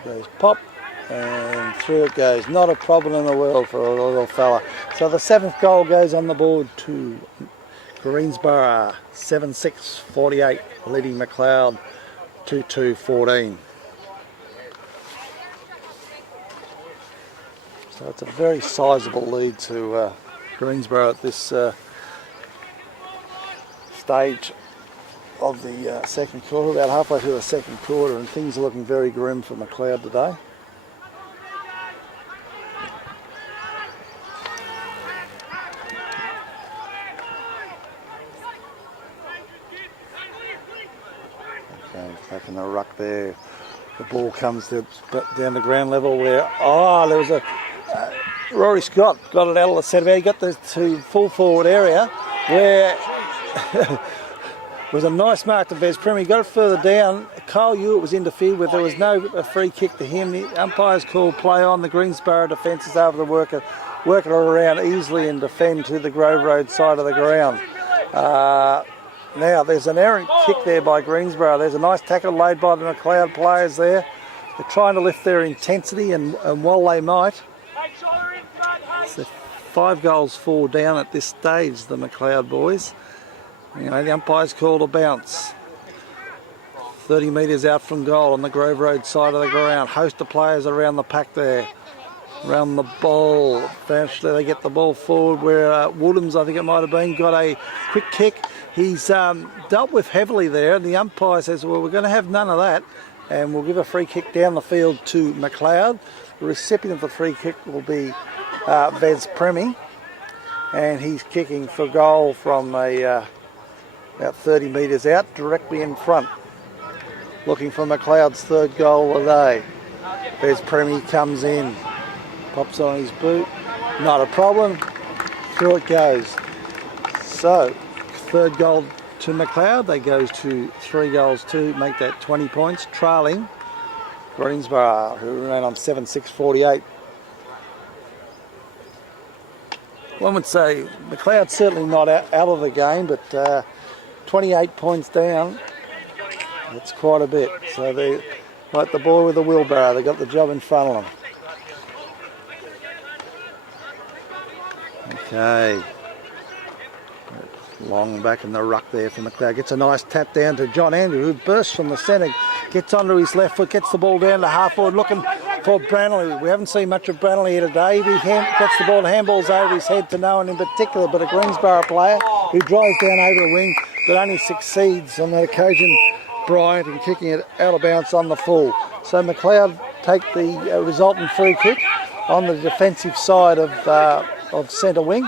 goes pop, and through it goes. Not a problem in the world for a little fella. So the 7th goal goes on the board to Greensboro, 7-6-48, leading McLeod 2-2-14. So it's a very sizable lead to Greensboro at this stage of the second quarter, about halfway through the second quarter, and things are looking very grim for McLeod today. Okay, back in the ruck there. The ball comes down the ground level where, there was a Rory Scott got it out of the centre. He got to full forward area where was a nice mark to Vez Premi. He got it further down. Kyle Hewitt was interfered with. There was no free kick to him. The umpires called play on. The Greensboro defence is able to work it around easily and defend to the Grove Road side of the ground. Now there's an errant kick there by Greensboro. There's a nice tackle laid by the McLeod players there. They're trying to lift their intensity, and while they might, it's the 5 goals 4 down at this stage, the McLeod boys. You know, the umpire's called a bounce. 30 metres out from goal on the Grove Road side of the ground. Host of players around the pack there. Around the ball. Eventually they get the ball forward where Woodhams, I think it might have been, got a quick kick. He's dealt with heavily there, and the umpire says, well, we're going to have none of that, and we'll give a free kick down the field to McLeod. The recipient of the free kick will be Vez Premi, and he's kicking for goal from about 30 metres out, directly in front. Looking for McLeod's 3rd goal of the day. Vez Premi comes in, pops on his boot, not a problem, through it goes. So, 3rd goal to McLeod, they go to 3 goals to make that 20 points, trailing Greensborough, who remain on 7-6-48. One would say McLeod's certainly not out of the game, but 28 points down, that's quite a bit. So they, like the boy with the wheelbarrow, they got the job in front of them. Okay. Long back in the ruck there for McLeod. Gets a nice tap down to John Andrew, who bursts from the centre, gets onto his left foot, gets the ball down to half forward, looking for Branley. We haven't seen much of Branley here today. He gets the ball, handballs over his head to no one in particular, but a Greensborough player who drives down over the wing, but only succeeds on that occasion, Bryant, in kicking it out of bounds on the full. So McLeod take the resultant free kick on the defensive side of centre wing.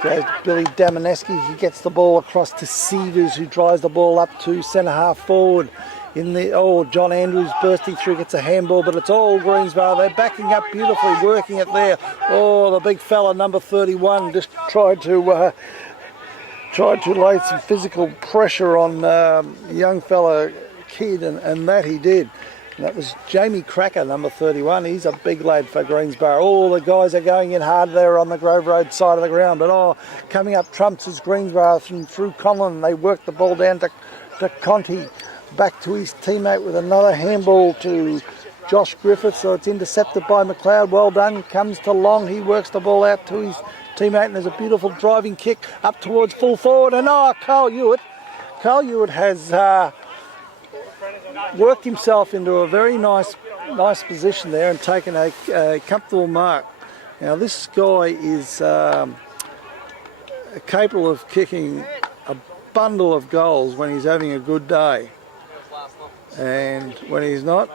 Goes Billy Damaneski, he gets the ball across to Severs, who drives the ball up to centre half forward. John Andrews bursting through, gets a handball, but it's all Greensborough. They're backing up beautifully, working it there. Oh, the big fella, number 31, just tried to lay some physical pressure on young fella Kidd, and that he did. And that was Jamie Cracker, number 31. He's a big lad for Greensborough. All the guys are going in hard there on the Grove Road side of the ground. But coming up trumps is Greensborough through Conlon. They work the ball down to Conti. Back to his teammate with another handball to Josh Griffith. So it's intercepted by McLeod. Well done. Comes to Long. He works the ball out to his teammate. And there's a beautiful driving kick up towards full forward. And Carl Hewitt has worked himself into a very nice position there and taken a comfortable mark. Now this guy is capable of kicking a bundle of goals when he's having a good day, and when he's not,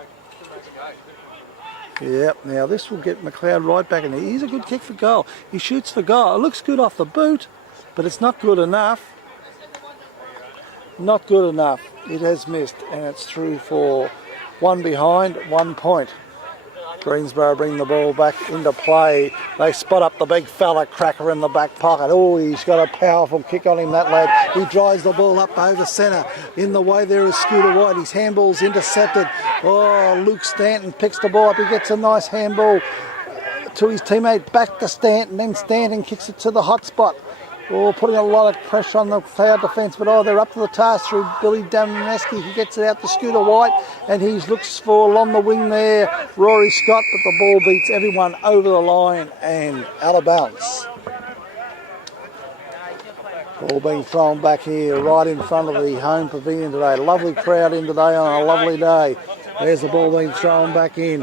now this will get McLeod right back in there. He's a good kick for goal. He shoots for goal. It looks good off the boot, but it's not good enough. Not good enough. It has missed, and it's through for 1 behind, 1 point. Greensborough bring the ball back into play. They spot up the big fella Cracker in the back pocket. Oh, he's got a powerful kick on him, that lad. He drives the ball up over centre. In the way there is Scooter White. His handball's intercepted. Oh, Luke Stanton picks the ball up. He gets a nice handball to his teammate. Back to Stanton. Then Stanton kicks it to the hot spot. Oh, putting a lot of pressure on the McLeod defence, but they're up to the task through Billy Damaneski. He gets it out to Scooter White, and he looks for along the wing there Rory Scott, but the ball beats everyone over the line and out of bounds. Ball being thrown back here right in front of the home pavilion today. Lovely crowd in today on a lovely day. There's the ball being thrown back in.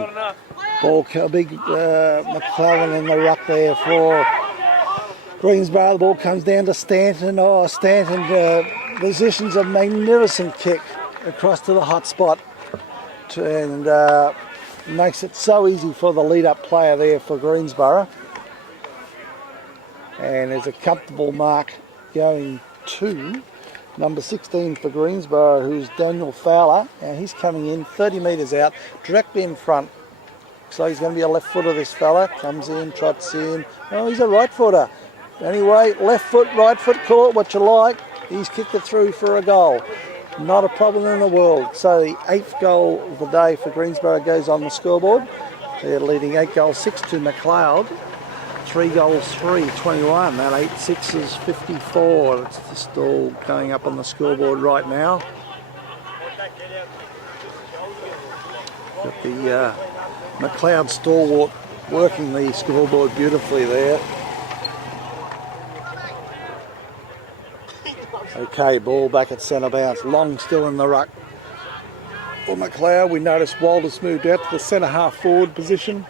Big McClellan in the ruck there for Greensborough. The ball comes down to Stanton. Oh, Stanton positions a magnificent kick across to the hot spot and makes it so easy for the lead-up player there for Greensborough. And there's a comfortable mark going to number 16 for Greensborough, who's Daniel Fowler. And he's coming in 30 metres out, directly in front. So he's going to be a left footer, this fella. Comes in, trots in. Oh, he's a right footer. Anyway, left foot, right foot, call it what you like. He's kicked it through for a goal. Not a problem in the world. So the 8th goal of the day for Greensborough goes on the scoreboard. They're leading 8 goals 6 to McLeod. 3 goals 3, 21. That 8-6 is 54. That's the stall going up on the scoreboard right now. Got the McLeod stalwart working the scoreboard beautifully there. Okay, ball back at centre bounce. Long still in the ruck. For McLeod, we noticed Walters moved out to the centre half forward position.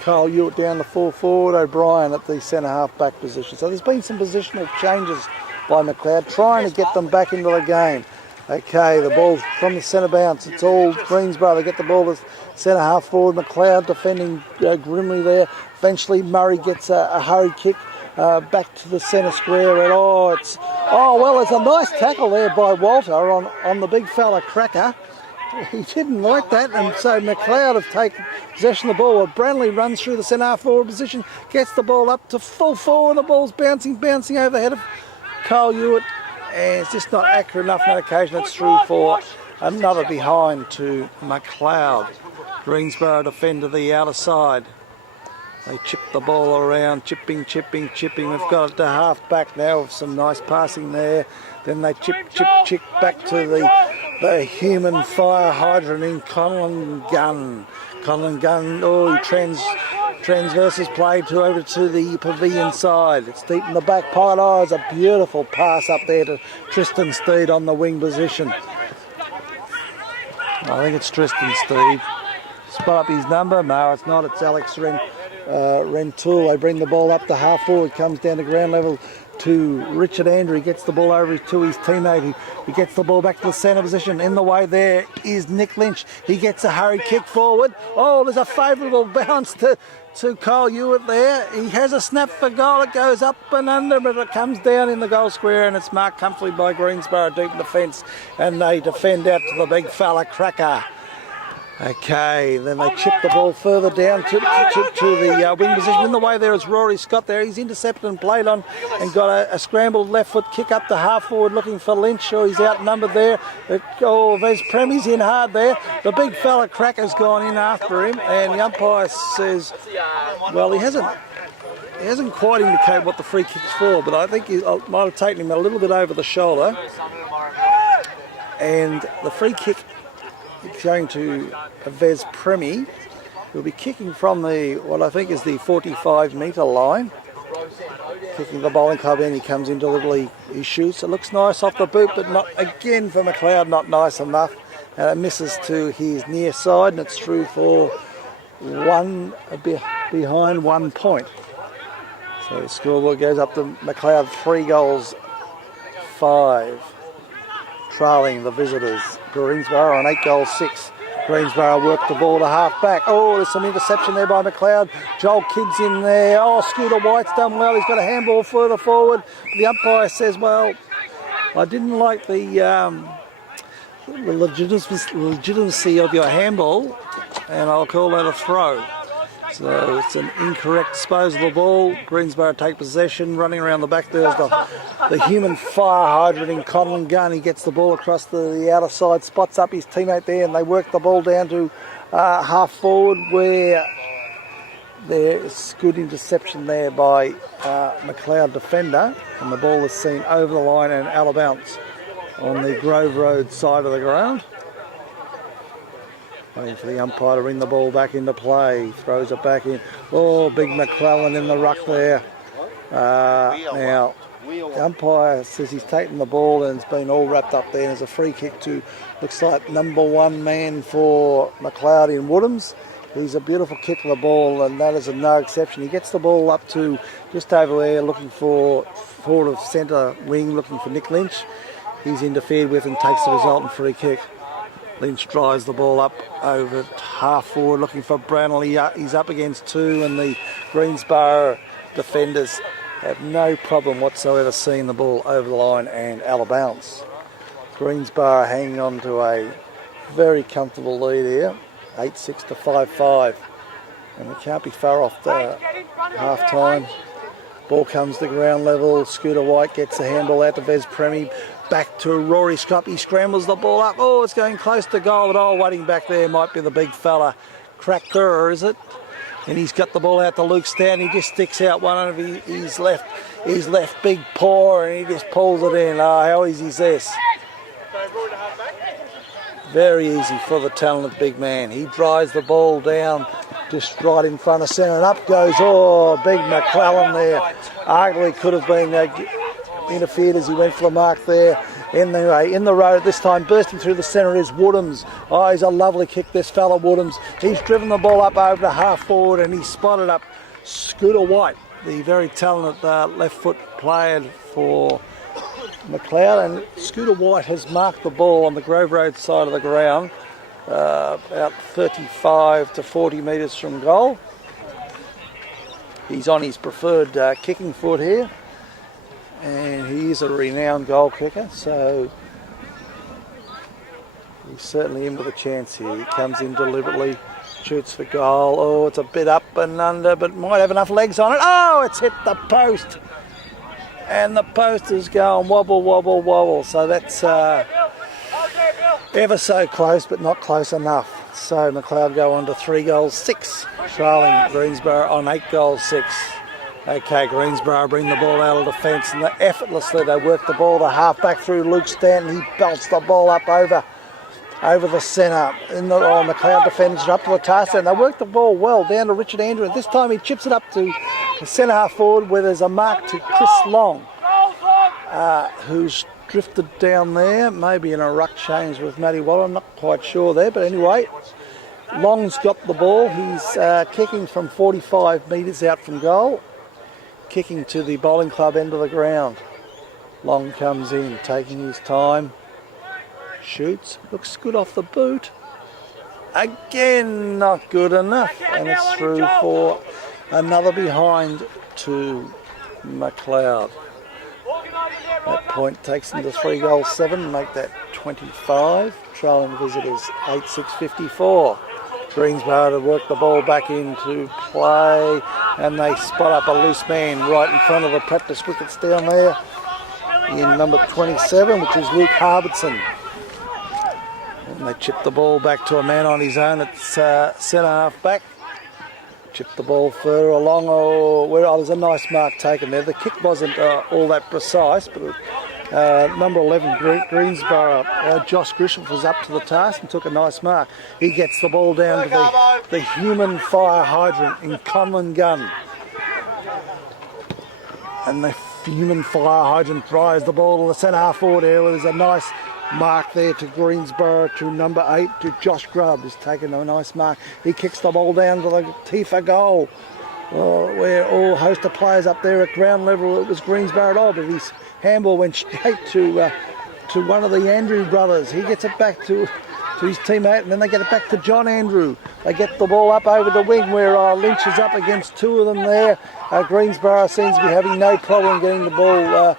Carl Hewitt down the full forward. O'Brien at the centre half back position. So there's been some positional changes by McLeod, trying to get them back into the game. Okay, the ball from the centre bounce. It's all Greensborough. They get the ball to centre half forward. McLeod defending grimly there. Eventually Murray gets a hurry kick back to the centre square. And well, it's a nice tackle there by Walter on the big fella Cracker. He didn't like that, and so McLeod have taken possession of the ball. Branley runs through the centre half forward position, gets the ball up to full forward. The ball's bouncing over the head of Carl Hewitt, and it's just not accurate enough on that occasion. It's through for another behind to McLeod. Greensborough defend to the outer side. They chip the ball around, chipping. We've got it to half back now with some nice passing there. Then they chip back to the human fire hydrant in Conlon Gunn. Transverses played over to the pavilion side. It's deep in the back pocket. It's a beautiful pass up there to Tristan Steed on the wing position. I think it's Tristan Steed. Spot up his number. No, it's not. It's Alex Rentoul. They bring the ball up to half forward. Comes down to ground level to Richard Andrew. He gets the ball over to his teammate. He gets the ball back to the centre position. In the way there is Nick Lynch. He gets a hurried kick forward. There's a favourable bounce to Kyle Hewitt there. He has a snap for goal. It goes up and under, but it comes down in the goal square, and it's marked comfortably by Greensborough deep in the fence, and they defend out to the big fella Cracker. Okay, then they chip the ball further down to the wing position. In the way there is Rory Scott there. He's intercepted and played on and got a scrambled left foot kick up to half forward looking for Lynch. He's outnumbered there. Vez Premi's in hard there. The big fella Cracker's gone in after him, and the umpire says, well, he hasn't quite indicated what the free kick's for, but I think he might have taken him a little bit over the shoulder. And the free kick going to Vez Premi, who'll be kicking from what I think is the 45-metre line. Kicking the bowling club in, he comes in deliberately, he shoots. It looks nice off the boot, but not again for McLeod, not nice enough. And it misses to his near side, and it's through for behind 1 point. So the scoreboard goes up to McLeod 3-5. Trailing the visitors. Greensborough on 8-6. Greensborough worked the ball to half back. There's some interception there by McLeod. Joel Kidd's in there. Scooter White's done well. He's got a handball further forward. The umpire says, well, I didn't like the legitimacy of your handball, and I'll call that a throw. So it's an incorrect disposal of the ball. Greensborough take possession. Running around the back there's the human fire hydrant in Conlon Gunn. He gets the ball across the outer side, spots up his teammate there, and they work the ball down to half forward where there's good interception there by McLeod defender, and the ball is seen over the line and out of bounds on the Grove Road side of the ground. Waiting for the umpire to bring the ball back into play. Throws it back in. Big McClellan in the ruck there. Now, the umpire says he's taken the ball and it's been all wrapped up there. And there's a free kick to, looks like number 1 man for McLeod in Woodhams. He's a beautiful kick of the ball, and that is a no exception. He gets the ball up to just over there, looking for forward of centre wing, looking for Nick Lynch. He's interfered with and takes the resultant free kick. Lynch drives the ball up over half forward, looking for Brownlee. He's up against 2, and the Greensborough defenders have no problem whatsoever seeing the ball over the line and out of bounds. Greensborough hanging on to a very comfortable lead here, 8-6 to 5-5, and we can't be far off the half time. Ball comes to ground level. Scooter White gets a handball out to Vez Premi. Back to Rory Scott. He scrambles the ball up. It's going close to goal, but waiting back there might be the big fella. Cracker, is it? And he's got the ball out to Luke Stan. He just sticks out one of his left big paw, and he just pulls it in. How easy is this? Very easy for the talented big man. He drives the ball down just right in front of centre, and up goes, big McClellan there. Arguably could have been interfered as he went for the mark there. Anyway, in the road this time, bursting through the centre is Woodhams. Oh, he's a lovely kick, this fella Woodhams. He's driven the ball up over the half forward and he spotted up Scooter White, the very talented left foot player for McLeod, and Scooter White has marked the ball on the Grove Road side of the ground, about 35 to 40 metres from goal. He's on his preferred kicking foot here, and he is a renowned goal kicker, so he's certainly in with a chance here. He comes in deliberately, shoots for goal. Oh, it's a bit up and under, but might have enough legs on it. Oh, it's hit the post, and the post is going wobble, wobble, wobble. So that's ever so close, but not close enough. So McLeod go on to 3-6, trailing Greensborough on 8-6. Okay, Greensborough bring the ball out of defence, and effortlessly they work the ball to half back through Luke Stanton. He belts the ball up over the centre. McLeod defenders are up to the task, and they work the ball well down to Richard Andrew. And this time he chips it up to the centre half forward, where there's a mark to Chris Long, who's drifted down there, maybe in a ruck change with Matty Waller. I'm not quite sure there, but anyway, Long's got the ball. He's kicking from 45 metres out from goal, kicking to the bowling club end of the ground. Long comes in, taking his time, shoots, looks good off the boot. Again, not good enough, and it's through for another behind to McLeod. That point takes them to 3-7, make that 25. Trailing visitors 8-6-54. Greensborough to work the ball back into play, and they spot up a loose man right in front of the practice wickets down there in number 27, which is Luke Harbison. And they chip the ball back to a man on his own at centre half back. Chip the ball further along. There's a nice mark taken there. The kick wasn't all that precise, but number 11, Greensborough, Josh Grisham was up to the task and took a nice mark. He gets the ball down to the human fire hydrant in Conlon Gun. And the human fire hydrant drives the ball to the centre half forward area. There's a nice mark there to Greensborough, to number 8, to Josh Grubb, who's taken a nice mark. He kicks the ball down to the Tifa goal, where all host of players up there at ground level. It was Greensborough at all, but his handball went straight to one of the Andrew brothers. He gets it back to his teammate, and then they get it back to John Andrew. They get the ball up over the wing, where Lynch is up against two of them there. Greensborough seems to be having no problem getting the ball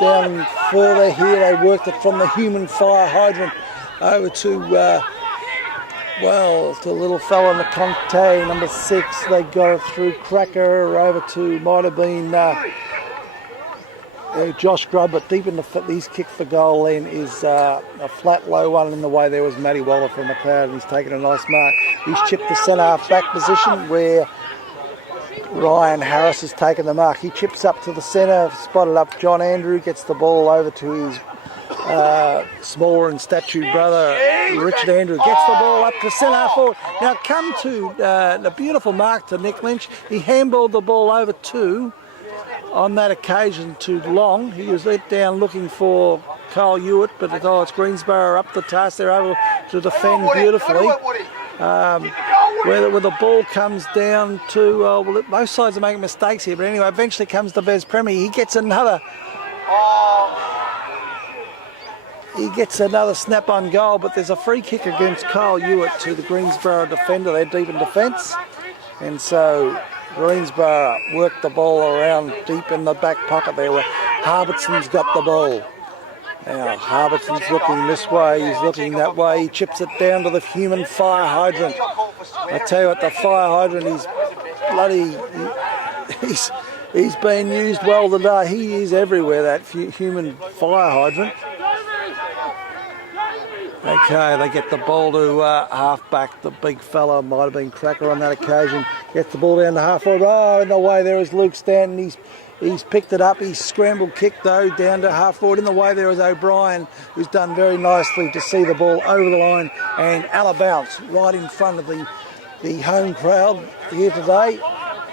down further here. They worked it from the human fire hydrant over to a little fella in the Conte, number 6. They got it through Cracker over to, might have been Josh Grubb, but deep in his kick for goal then is a flat low one. In the way there was Matty Waller from McLeod, and he's taken a nice mark. He's chipped the centre half back position, where Ryan Harris has taken the mark. He chips up to the centre, spotted up John Andrew, gets the ball over to his smaller in stature brother Richard Andrew, gets the ball up to centre half forward. Now come to the beautiful mark to Nick Lynch. He handballed the ball over on that occasion to Long. He was let down looking for Carl Hewitt, but it's Greensborough up the task. They're able to defend beautifully. Where the ball comes down to, both sides are making mistakes here, but anyway, eventually comes to Vez Premi. He gets another snap-on goal, but there's a free kick against Kyle Hewitt to the Greensborough defender. They're deep in defence, and so Greensborough worked the ball around deep in the back pocket there, where Harbison's got the ball. Now Harbison's looking this way, he's looking that way. He chips it down to the human fire hydrant. I tell you what, the fire hydrant is he's been used well today. He is everywhere, that human fire hydrant. Okay, they get the ball to half-back. The big fella, might have been Cracker on that occasion, gets the ball down to half-forward. Oh, in the way there is Luke Stanton. He's picked it up. He's scrambled kick, though, down to half-forward. In the way there is O'Brien, who's done very nicely to see the ball over the line and out of bounds right in front of the home crowd here today.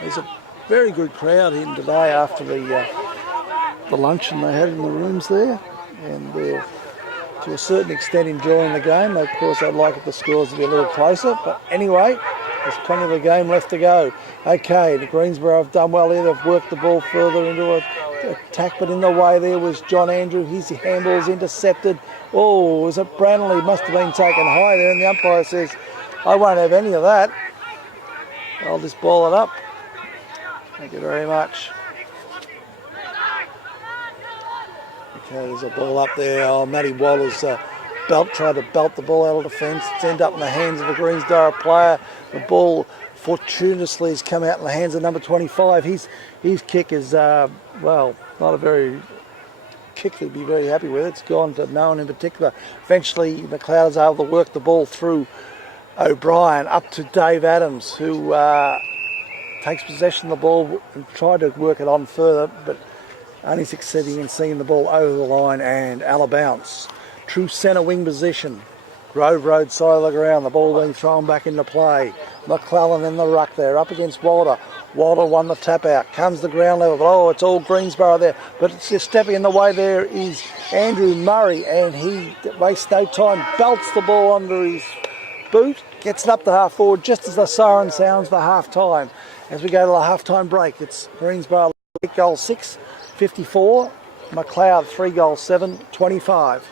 There's a very good crowd in today after the the luncheon they had in the rooms there, and they're to a certain extent enjoying the game. Of course, I'd like it the scores to be a little closer, but anyway, there's plenty of the game left to go. Okay, the Greensboro have done well here. They've worked the ball further into an attack, but in the way there was John Andrew. His handball's intercepted. Oh, was it Branley? Must have been taken high there, and the umpire says, I won't have any of that. I'll just ball it up. Thank you very much. Okay, there's a ball up there. Oh, Matty Waller's tried to belt the ball out of the fence. It's ended up in the hands of a Greensboro player. The ball fortuitously has come out in the hands of number 25. His kick is, well, not a very kick to be very happy with. It's gone to no one in particular. Eventually, McLeod is able to work the ball through O'Brien up to Dave Adams, who takes possession of the ball and tried to work it on further, but only succeeding in seeing the ball over the line and out of bounce. True centre wing position. Grove Road side of the ground. The ball being thrown back into play. McClellan in the ruck there, up against Walter. Walter won the tap out. Comes the ground level. But oh, it's all Greensboro there. But it's just stepping in the way there is Andrew Murray, and he wastes no time. Belts the ball under his boot. Gets it up to half forward just as the siren sounds for half time. As we go to the half time break, it's Greensboro 8 goals 6, 54. McLeod 3 goals 7, 25.